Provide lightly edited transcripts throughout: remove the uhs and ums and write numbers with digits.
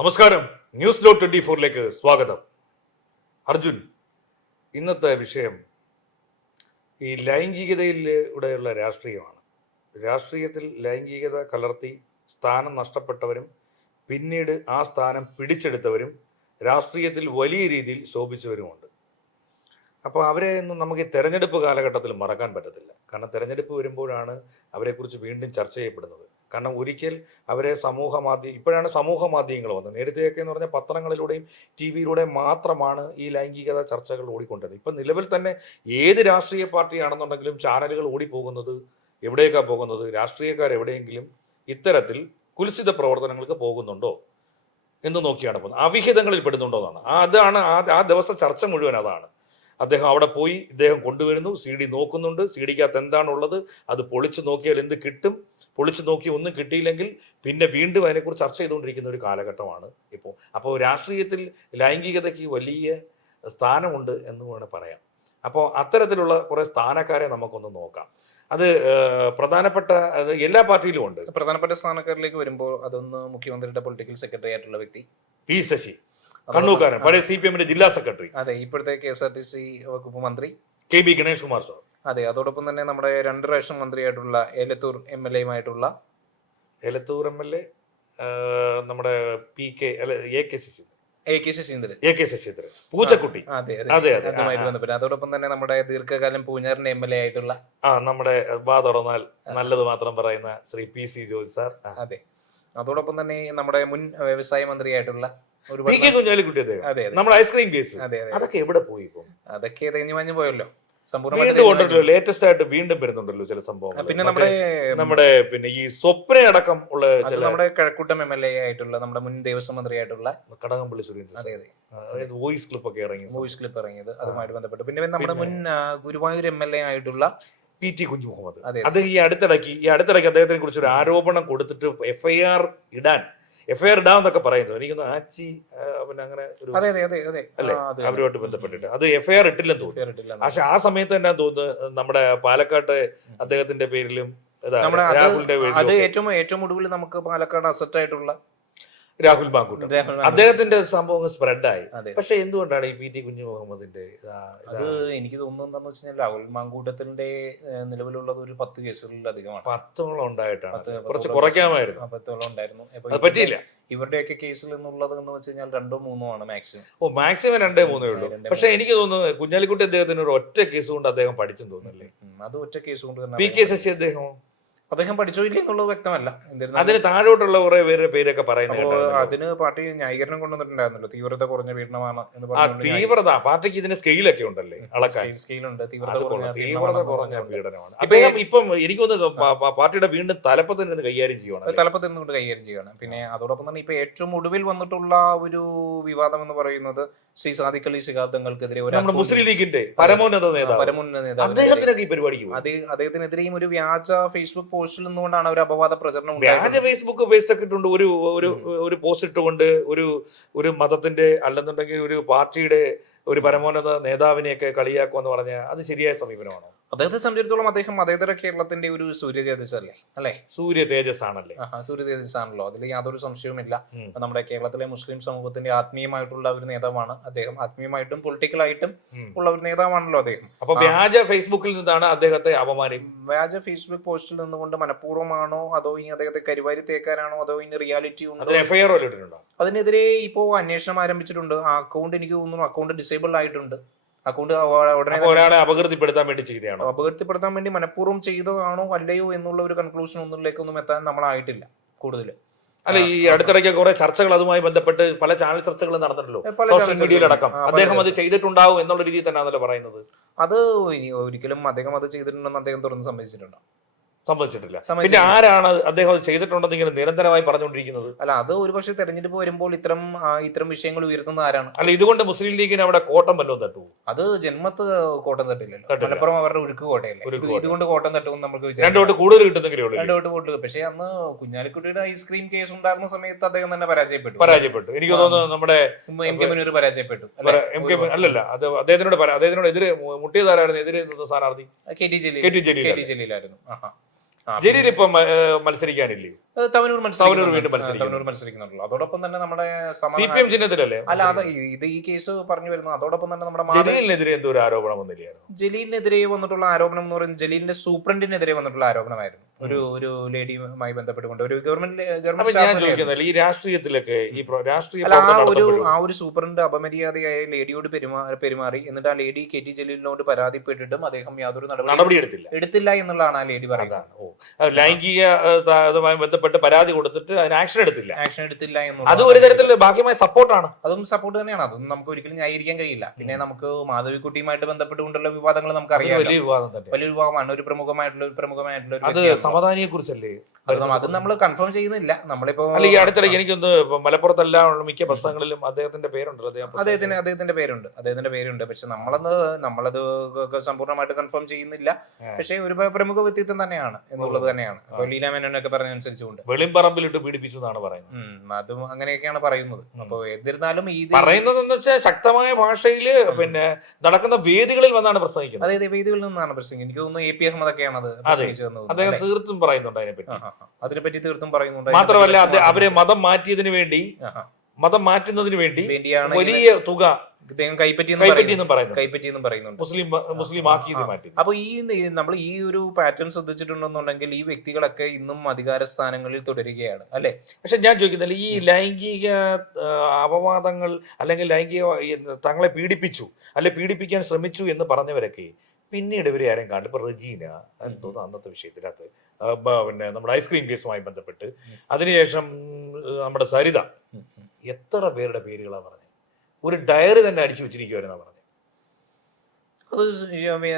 നമസ്കാരം, news law 24ലേക്ക് സ്വാഗതം. അർജുൻ, ഇന്നത്തെ വിഷയം ഈ ലൈംഗികതയിലൂടെയുള്ള രാഷ്ട്രീയമാണ്. രാഷ്ട്രീയത്തിൽ ലൈംഗികത കലർത്തി സ്ഥാനം നഷ്ടപ്പെട്ടവരും പിന്നീട് ആ സ്ഥാനം പിടിച്ചെടുത്തവരും രാഷ്ട്രീയത്തിൽ വലിയ രീതിയിൽ ശോഭിച്ചവരുമുണ്ട്. അപ്പോൾ അവരെ ഒന്നും നമുക്ക് ഈ തെരഞ്ഞെടുപ്പ് കാലഘട്ടത്തിൽ മറക്കാൻ പറ്റത്തില്ല. കാരണം തെരഞ്ഞെടുപ്പ് വരുമ്പോഴാണ് അവരെക്കുറിച്ച് വീണ്ടും ചർച്ച ചെയ്യപ്പെടുന്നത്. കാരണം ഒരിക്കൽ അവരെ ഇപ്പോഴാണ് സമൂഹ മാധ്യമങ്ങൾ വന്നത്. നേരത്തെയൊക്കെ എന്ന് പറഞ്ഞാൽ പത്രങ്ങളിലൂടെയും ടി വിയിലൂടെയും മാത്രമാണ് ഈ ലൈംഗികത ചർച്ചകൾ ഓടിക്കൊണ്ടത്. ഇപ്പം നിലവിൽ തന്നെ ഏത് രാഷ്ട്രീയ പാർട്ടിയാണെന്നുണ്ടെങ്കിലും ചാനലുകൾ ഓടിപ്പോകുന്നത് എവിടേക്കാണ് പോകുന്നത്? രാഷ്ട്രീയക്കാർ എവിടെയെങ്കിലും ഇത്തരത്തിൽ കുൽസിത പ്രവർത്തനങ്ങൾക്ക് പോകുന്നുണ്ടോ എന്ന് നോക്കിയാണ് പോകുന്നത്. അവിഹിതങ്ങളിൽ പെടുന്നുണ്ടോ എന്നാണ്. അതാണ് ആ ദിവസം ചർച്ച മുഴുവൻ അതാണ്. അദ്ദേഹം അവിടെ പോയി ഇദ്ദേഹം കൊണ്ടുവരുന്നു, സി ഡി നോക്കുന്നുണ്ട്, സി ഡിക്കകത്ത് എന്താണുള്ളത്, അത് പൊളിച്ചു നോക്കിയാൽ എന്ത് കിട്ടും, പൊളിച്ചു നോക്കി ഒന്നും കിട്ടിയില്ലെങ്കിൽ പിന്നെ വീണ്ടും അതിനെക്കുറിച്ച് ചർച്ച ചെയ്തുകൊണ്ടിരിക്കുന്ന ഒരു കാലഘട്ടമാണ് ഇപ്പോൾ. അപ്പോൾ രാഷ്ട്രീയത്തിൽ ലൈംഗികതയ്ക്ക് വലിയ സ്ഥാനമുണ്ട് എന്ന് വേണമെങ്കിൽ പറയാം. അപ്പോൾ അത്തരത്തിലുള്ള കുറേ സ്ഥാനക്കാരെ നമുക്കൊന്ന് നോക്കാം. അത് പ്രധാനപ്പെട്ട എല്ലാ പാർട്ടിയിലും ഉണ്ട്. പ്രധാനപ്പെട്ട സ്ഥാനക്കാരിലേക്ക് വരുമ്പോൾ അതൊന്ന് മുഖ്യമന്ത്രിയുടെ പൊളിറ്റിക്കൽ സെക്രട്ടറി ആയിട്ടുള്ള വ്യക്തി പി ശശി, കണ്ണൂക്കാരൻ, പഴയ CPM ജില്ലാ സെക്രട്ടറി. അതെ, ഇപ്പോഴത്തെ KSRTC വകുപ്പ് മന്ത്രി KB ഗണേഷ് കുമാർ സാർ. അതെ, അതോടൊപ്പം തന്നെ നമ്മുടെ 2 പ്രാവശ്യം മന്ത്രിയായിട്ടുള്ള ഏലത്തൂർ MLA ഏലത്തൂർ MLA നമ്മുടെ AK ശശീന്ദ്രൻ, പൂച്ചക്കുട്ടി. അതുമായിട്ട് ബന്ധപ്പെട്ട് അതോടൊപ്പം തന്നെ നമ്മുടെ ദീർഘകാലം പൂഞ്ഞാറിന്റെ MLA ആയിട്ടുള്ള നമ്മുടെ വാ തുറന്നാൽ നല്ലത് മാത്രം പറയുന്ന ശ്രീ PC ജോർജ് സാർ. അതെ, അതോടൊപ്പം തന്നെ നമ്മുടെ മുൻ വ്യവസായ മന്ത്രിയായിട്ടുള്ള കുഞ്ഞാലിക്കുട്ടി, നമ്മുടെ ഐസ്ക്രീം കേസ്, അതൊക്കെ എവിടെ പോയി? അതൊക്കെ തെഞ്ഞു പോയല്ലോ. ലേറ്റസ്റ്റ് ആയിട്ട് വീണ്ടും വരുന്നുണ്ടല്ലോ ചില സംഭവങ്ങൾ. പിന്നെ നമ്മുടെ ഈ സ്വപ്നയടക്കം ഉള്ള നമ്മുടെ കഴക്കൂട്ടം MLA ആയിട്ടുള്ള നമ്മുടെ മുൻ ദേവസ്വം മന്ത്രിയായിട്ടുള്ള കടകംപള്ളി സുരേന്ദ്രൻ വോയിസ് ക്ലിപ്പ് ഇറങ്ങിയത് അതുമായിട്ട് ബന്ധപ്പെട്ട്. പിന്നെ നമ്മുടെ മുൻ ഗുരുവായൂർ MLA ആയിട്ടുള്ള PT കുഞ്ഞുമുഹമ്മദ്. അത് ഈ അടുത്തിടയ്ക്ക് അദ്ദേഹത്തിനെ കുറിച്ച് ഒരു ആരോപണം കൊടുത്തിട്ട് FIR ഇടാന്നൊക്കെ പറയുന്നു. എനിക്കൊന്ന് ആച്ചി പിന്നെ അങ്ങനെ ഒരു അല്ലെ അവരുമായിട്ട് ബന്ധപ്പെട്ടിട്ട് അത് FIR ഇട്ടില്ലെന്ന് തോന്നുന്നു. പക്ഷെ ആ സമയത്ത് തന്നെ തോന്നുന്നു നമ്മുടെ പാലക്കാട്ട് അദ്ദേഹത്തിന്റെ പേരിലും രാഹുലിന്റെ പേരിലും ഏറ്റവും ഒടുവിൽ നമുക്ക് പാലക്കാട് അസറ്റ് ആയിട്ടുള്ള രാഹുൽ മാങ്കൂട്ടം അദ്ദേഹത്തിന്റെ സംഭവം സ്പ്രെഡായി. പക്ഷെ എന്തുകൊണ്ടാണ് ഈ PT കുഞ്ഞുമുഹമ്മദിന്റെ അത് എനിക്ക് തോന്നുന്നത് എന്താന്ന് വെച്ചാൽ രാഹുൽ മാങ്കൂട്ടത്തിന്റെ നിലവിലുള്ളത് ഒരു 10 കേസുകളിലധികമാണ്. 10 ഉണ്ടായിട്ടാണ്. കുറച്ച് കുറയ്ക്കാമായിരുന്നു. 10 ഉണ്ടായിരുന്നു. പറ്റിയില്ല. ഇവരുടെയൊക്കെ കേസിൽ നിന്നുള്ളത് എന്ന് വെച്ച് കഴിഞ്ഞാൽ 2-3 ആണ് മാക്സിമം. മാക്സിമം 2-3 ഉള്ളൂ. പക്ഷെ എനിക്ക് തോന്നുന്നു കുഞ്ഞാലിക്കുട്ടി അദ്ദേഹത്തിന് ഒരു ഒറ്റ കേസ് കൊണ്ട് അദ്ദേഹം പഠിച്ചെന്ന് തോന്നുന്നല്ലേ? അത് ഒറ്റ കേസ് കൊണ്ട് തന്നെ. PK ശശി അദ്ദേഹം പഠിച്ചോ ഇല്ല എന്നുള്ളത് വ്യക്തമല്ല. അതിന് താഴോട്ടുള്ള കുറെ പേരൊക്കെ പറയുന്നത് അതിന് പാർട്ടി ന്യായീകരണം കൊണ്ടുവന്നിട്ടുണ്ടായിരുന്നല്ലോ. തീവ്രത കുറഞ്ഞ പീഡനമാണ് എന്ന് പറഞ്ഞു. തീവ്രത പാർട്ടിക്ക് ഇതിന് സ്കെയിലൊക്കെ ഉണ്ടല്ലേ, സ്കെയിലുണ്ട്. തീവ്രത കുറഞ്ഞ പീഡനമാണ്. അദ്ദേഹം ഇപ്പം എനിക്ക് തോന്നുന്നു പാർട്ടിയുടെ വീണ്ടും തലപ്പത്ത് നിന്ന് കൈകാര്യം ചെയ്യണം. പിന്നെ അതോടൊപ്പം തന്നെ ഇപ്പൊ ഏറ്റവും ഒടുവിൽ വന്നിട്ടുള്ള ഒരു വിവാദം എന്ന് പറയുന്നത് ശ്രീ സാദിഖ് അലി ശിഹാബ് തങ്ങൾക്കെതിരെ മുസ്ലിം ലീഗിന്റെ പരമോന്നത നേതാവ് അദ്ദേഹത്തിനെതിരെയും ഒരു വ്യാജ ഫേസ്ബുക്ക് പോസ്റ്റിൽ നിന്നുകൊണ്ടാണ് ഒരു അപവാദ പ്രചരണം. വ്യാജ ഫേസ്ബുക്ക് പേജ് ഒക്കെ ഇട്ടുണ്ട്. ഒരു പോസ്റ്റ് ഇട്ടുകൊണ്ട് ഒരു മതത്തിന്റെ അല്ലെന്നുണ്ടെങ്കിൽ ഒരു പാർട്ടിയുടെ ഒരു പരമോന്നത നേതാവിനെയൊക്കെ കളിയാക്കുമെന്ന് പറഞ്ഞാൽ അത് ശരിയായ സമീപനമാണോ? അദ്ദേഹത്തെ സംബന്ധിച്ചിടത്തോളം അദ്ദേഹം മതേതര കേരളത്തിന്റെ ഒരു സൂര്യ തേജസ് അല്ലേ? സൂര്യ തേജസ് ആണല്ലേ? സൂര്യ തേജസ് ആണല്ലോ, അതിൽ യാതൊരു സംശയവുമില്ല. നമ്മുടെ കേരളത്തിലെ മുസ്ലിം സമൂഹത്തിന്റെ ആത്മീയമായിട്ടുള്ള ഒരു നേതാവാണ് അദ്ദേഹം. ആത്മീയമായിട്ടും പൊളിറ്റിക്കലായിട്ടും ഉള്ള ഒരു നേതാവാണല്ലോ അദ്ദേഹം. അപ്പൊ വ്യാജ ഫേസ്ബുക്കിൽ നിന്നാണ് അദ്ദേഹത്തെ വ്യാജ ഫേസ്ബുക്ക് പോസ്റ്റിൽ നിന്നുകൊണ്ട് മനഃപൂർവ്വമാണോ അതോ ഇനി അദ്ദേഹത്തെ കരിവാരി തേക്കാനാണോ അതോ ഇനി റിയാലിറ്റി ഉണ്ടോ? അതിനെതിരെ ഇപ്പോ അന്വേഷണം ആരംഭിച്ചിട്ടുണ്ട്. ആ അക്കൗണ്ട് എനിക്ക് തോന്നുന്നു അക്കൗണ്ട് ഡിസേബിൾ ആയിട്ടുണ്ട്. അക്കൗണ്ട് ഉടനെ ഒരാളെ അപകീർത്തിപ്പെടുത്താൻ വേണ്ടി മനഃപൂർവ്വം ചെയ്തതാണോ അല്ലയോ എന്നുള്ള ഒരു കൺക്ലൂഷൻ ഒന്നിലേക്കൊന്നും എത്താൻ നമ്മളായിട്ടില്ല കൂടുതൽ. അല്ല, ഈ അടുത്തിടയ്ക്ക് കുറെ ചർച്ചകൾ അതുമായി ബന്ധപ്പെട്ട് പല ചാനൽ ചർച്ചകൾ നടന്നിട്ടുണ്ടല്ലോ, സോഷ്യൽ മീഡിയയിലടക്കം. അദ്ദേഹം അത് ചെയ്തിട്ടുണ്ടാവും എന്നുള്ള രീതിയിൽ തന്നെയാണല്ലോ പറയുന്നത്. അത് ഒരിക്കലും അദ്ദേഹം അത് ചെയ്തിട്ടുണ്ടെന്ന് അദ്ദേഹം തുറന്ന് സമ്മതിച്ചിട്ടുണ്ടോ? സംഭവിച്ചിട്ടില്ല. പിന്നെ ആരാണ് അദ്ദേഹം ചെയ്തിട്ടുണ്ടെന്ന് ഇങ്ങനെ നിരന്തരമായി പറഞ്ഞുകൊണ്ടിരിക്കുന്നത്? അല്ല, അത് ഒരുപക്ഷെ തെരഞ്ഞെടുപ്പ് വരുമ്പോൾ ഇത്തരം വിഷയങ്ങൾ ഉയർത്തുന്ന ആരാണ്? അല്ല, ഇതുകൊണ്ട് മുസ്ലിം ലീഗിന് അവിടെ കോട്ടം വല്ലതും തട്ടു? അത് ജന്മത്ത് കോട്ടം തട്ടില്ലല്ലോ. മലപ്പുറം അവരുടെ ഉരുക്ക് കോട്ടയല്ലേ. ഇതുകൊണ്ട് കോട്ടം തട്ടുമെന്ന് നമുക്ക് 2 വോട്ട് കൂടുതൽ കിട്ടുന്നെങ്കിലും 2 വോട്ട്. പക്ഷെ അന്ന് കുഞ്ഞാലിക്കുട്ടിയുടെ ഐസ്ക്രീം കേസ് ഉണ്ടായിരുന്ന സമയത്ത് അദ്ദേഹം തന്നെ പരാജയപ്പെട്ടു. എനിക്ക് തോന്നുന്നു നമ്മുടെ MK മുനീർ പരാജയപ്പെട്ടു. അല്ലല്ല, അത് അദ്ദേഹത്തിനോട് എതിരെ മുട്ടിയതാരായിരുന്നു? എതിരെ സ്ഥാനാർത്ഥി KT ജലീലായിരുന്നു. ജലീൽ ഇപ്പം മത്സരിക്കാനില്ലേ? തവനൂർ വീണ്ടും മത്സരിക്കുന്നുണ്ടല്ലോ. അതോടൊപ്പം തന്നെ നമ്മുടെ CPM ചിഹ്നത്തിലല്ലേ? അല്ല, അത് ഇത് ഈ കേസ് പറഞ്ഞു വരുന്നത്. അതോടൊപ്പം തന്നെ നമ്മുടെ ജലീലിനെതിരെ എന്തോ ഒരു ആരോപണം വന്നില്ലായിരുന്നു? ജലീലിനെതിരെ വന്നിട്ടുള്ള ആരോപണം എന്ന് പറയുന്നത് ജലീലിന്റെ സൂപ്രണ്ടിനെതിരെ വന്നിട്ടുള്ള ആരോപണമായിരുന്നു. ഒരു ലേഡിയുമായി ബന്ധപ്പെട്ടുകൊണ്ട് ഒരു ഗവൺമെന്റ് ഈ രാഷ്ട്രീയത്തിലൊക്കെ ഈ രാഷ്ട്രീയ ആ ഒരു സൂപ്രണ്ട് അപമര്യാദയായ ലേഡിയോട് പെരുമാറി. എന്നിട്ട് ആ ലേഡി KT ജലീലിനോട് പരാതിപ്പെട്ടിട്ടും അദ്ദേഹം യാതൊരു നടപടി എടുത്തില്ല എന്നുള്ളതാണ് ആ ലേഡി പറയുന്നത്. ലൈംഗികമായി ബന്ധപ്പെട്ട് പരാതി കൊടുത്തിട്ട് അതിന് ആക്ഷൻ എടുത്തില്ല എന്നുള്ള അത് ഒരു തരത്തിൽ ബാഹ്യമായ സപ്പോർട്ടാണ്. അതും സപ്പോർട്ട് തന്നെയാണ്. അതൊന്നും നമുക്ക് ഒരിക്കലും ന്യായീകരിക്കാൻ കഴിയില്ല. പിന്നെ നമുക്ക് മാധവിക്കുട്ടിയുമായിട്ട് ബന്ധപ്പെട്ടുകൊണ്ടുള്ള വിവാദങ്ങൾ നമുക്കറിയാം. വലിയ വിവാദമാണ്. ഒരു പ്രമുഖമായിട്ടുള്ള സമാധാനിയെ കുറിച്ചല്ലേ? അത് നമ്മൾ കൺഫേം ചെയ്യുന്നില്ല. നമ്മളിപ്പോ ഈ അടുത്തിടയ്ക്ക് എനിക്കൊന്ന് മലപ്പുറത്തെല്ലാം മിക്ക പ്രസംഗങ്ങളിലും അദ്ദേഹത്തിന്റെ പേരുണ്ടല്ലോ. അദ്ദേഹത്തിന്റെ പേരുണ്ട്. പക്ഷെ നമ്മളത് സമ്പൂർണ്ണമായിട്ട് കൺഫേം ചെയ്യുന്നില്ല. പക്ഷെ ഒരു പ്രമുഖ വ്യക്തിത്വം തന്നെയാണ് എന്നുള്ളത് തന്നെയാണ്. അപ്പൊ ലീല മേനോനൊക്കെ പറഞ്ഞതനുസരിച്ചുകൊണ്ട് വെളിമ്പറമ്പിലിട്ട് പീഡിപ്പിച്ചു എന്നാണ് പറയുന്നത്. അതും അങ്ങനെയൊക്കെയാണ് പറയുന്നത്. അപ്പൊ എന്നിരുന്നാലും പറയുന്നതെന്ന് വെച്ചാൽ ശക്തമായ ഭാഷയില് പിന്നെ നടക്കുന്ന വേദികളിൽ വന്നാണ് പ്രസംഗിക്കുന്നത്. അതായത് വേദികളിൽ നിന്നാണ് പ്രസംഗിക്കുന്നത്. എനിക്ക് തോന്നുന്നു AP അഹമ്മദ് ഒക്കെയാണ് അത് അദ്ദേഹം തീർത്തും പറയുന്നുണ്ട് അതിനെപ്പറ്റി തീർത്തും പറയുന്നുണ്ട്. മാത്രമല്ല അവരെ മതം മാറ്റുന്നതിന് വേണ്ടി വലിയ തുക കൈപ്പറ്റിയെന്നും പറയുന്നുണ്ട്. മുസ്ലിം ആക്കിയത് മാറ്റി. അപ്പൊ നമ്മൾ ഈ ഒരു പാറ്റേൺ ശ്രദ്ധിച്ചിട്ടുണ്ടെന്നുണ്ടെങ്കിൽ ഈ വ്യക്തികളൊക്കെ ഇന്നും അധികാര സ്ഥാനങ്ങളിൽ തുടരുകയാണ് അല്ലെ? പക്ഷെ ഞാൻ ചോദിക്കുന്നില്ല, ഈ ലൈംഗിക അപവാദങ്ങൾ അല്ലെങ്കിൽ ലൈംഗിക തങ്ങളെ പീഡിപ്പിച്ചു അല്ലെ പീഡിപ്പിക്കാൻ ശ്രമിച്ചു എന്ന് പറഞ്ഞവരൊക്കെ പിന്നീട് ഇവരെ ആരും കണ്ടു. ഇപ്പൊ റജീന തോന്നുന്നു അന്നത്തെ വിഷയത്തിനകത്ത് പിന്നെ നമ്മുടെ ഐസ്ക്രീം കേസുമായി ബന്ധപ്പെട്ട്, അതിനുശേഷം നമ്മുടെ സരിത, എത്ര പേരുടെ പേരുകളാണ് പറഞ്ഞത്? ഒരു ഡയറി തന്നെ അടിച്ചു വെച്ചിരിക്കുവായിരുന്നു പറഞ്ഞത്.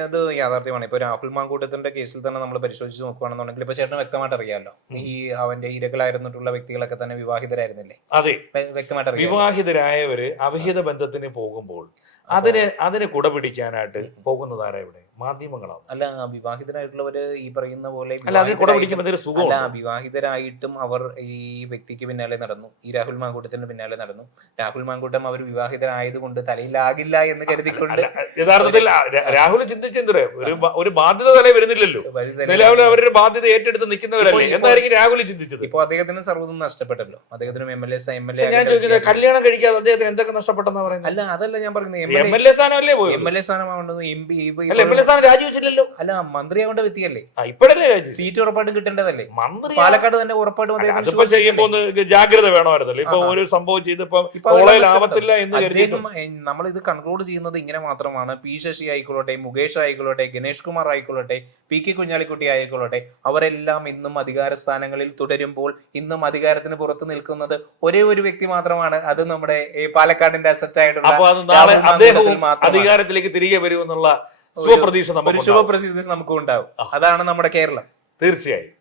അത് യാഥാർത്ഥ്യമാണ്. ഇപ്പൊ രാഹുൽ മാങ്കൂട്ടത്തിന്റെ കേസിൽ തന്നെ നമ്മൾ പരിശോധിച്ച് നോക്കുകയാണെന്നുണ്ടെങ്കിൽ ഇപ്പൊ ചേട്ടന് വ്യക്തമായിട്ട് അറിയാമല്ലോ, ഈ അവന്റെ ഇരകളായിരുന്നിട്ടുള്ള വ്യക്തികളൊക്കെ തന്നെ വിവാഹിതരായിരുന്നില്ലേ? അതെ, വ്യക്തമായിട്ട് വിവാഹിതരായവര് അവിഹിത ബന്ധത്തിന് പോകുമ്പോൾ അതിന് കുട പിടിക്കാനായിട്ട് പോകുന്നതാരാ? ഇവിടെ മാധ്യമങ്ങളാണ്. അല്ല, വിവാഹിതരായിട്ടുള്ളവര് ഈ പറയുന്ന പോലെ വിവാഹിതരായിട്ടും അവർ ഈ വ്യക്തിക്ക് പിന്നാലെ നടന്നു, ഈ രാഹുൽ മാങ്കൂട്ടത്തിന്റെ പിന്നാലെ നടന്നു. രാഹുൽ മാങ്കൂട്ടം അവർ വിവാഹിതരായതുകൊണ്ട് തലയിലാകില്ല എന്ന് കരുതിക്കൊണ്ട് യഥാർത്ഥത്തിൽ രാഹുൽ ചിന്തിച്ചെന്തേ ഒരു ബാധ്യത തലയിൽ വരുന്നില്ലല്ലോ. നിലവിൽ അവരുടെ ബാധ്യത ഏറ്റെടുത്ത് നിൽക്കുന്നവരല്ലേ എന്നായിരിക്കും രാഹുൽ ചിന്തിച്ചത്. ഇപ്പൊ അദ്ദേഹത്തിന് സർവ്വതും നഷ്ടപ്പെട്ടല്ലോ. അദ്ദേഹത്തിന് MLA ഞാൻ ചോദിക്കുന്നത്, കല്യാണം കഴിക്കാതെ അദ്ദേഹത്തിന് എന്തൊക്കെ നഷ്ടപ്പെട്ടെന്നാ പറയുന്നത്? അല്ല, അതല്ല ഞാൻ പറയുന്നത്. MLA സ്ഥാനമല്ലേ പോയി? MLA സ്ഥാനമാവുന്നത് MLA സ്ഥാനം രാജിവെച്ചില്ലല്ലോ. അല്ല, മന്ത്രിയാവേണ്ട വ്യക്തിയല്ലേ? ഇപ്പോഴല്ലേ സീറ്റ് ഉറപ്പായിട്ടും കിട്ടേണ്ടതല്ലേ? മന്ത്രി പാലക്കാട് തന്നെ ഉറപ്പായിട്ടും ചെയ്യുമ്പോ ജാഗ്രത വേണമായിരുന്നല്ലോ. ഇപ്പൊ ഒരു സംഭവം ചെയ്തപ്പോ ആവത്തില്ല എന്ന് കരുതിയിട്ടും നമ്മൾ ഇത് കൺക്ലൂഡ് ചെയ്യുന്നത് ഇങ്ങനെ മാത്രമാണ്. P ശശി ആയിക്കൊള്ളട്ടെ, മുകേഷ് ആയിക്കൊള്ളട്ടെ, ഗണേഷ് കുമാർ ആയിക്കൊള്ളട്ടെ, PK കുഞ്ഞാലിക്കുട്ടി ആയിക്കൊള്ളട്ടെ, അവരെല്ലാം ഇന്നും അധികാര സ്ഥാനങ്ങളിൽ തുടരുമ്പോൾ ഇന്നും അധികാരത്തിന് പുറത്ത് നിൽക്കുന്നത് ഒരേ ഒരു വ്യക്തി മാത്രമാണ്. അത് നമ്മുടെ പാലക്കാടിന്റെ അസറ്റ് ആയിട്ടുള്ള അധികാരത്തിലേക്ക് തിരികെ വരുമെന്നുള്ള ശുഭപ്രതീക്ഷ നമുക്കും ഉണ്ടാവും. അതാണ് നമ്മുടെ കേരളം. തീർച്ചയായും.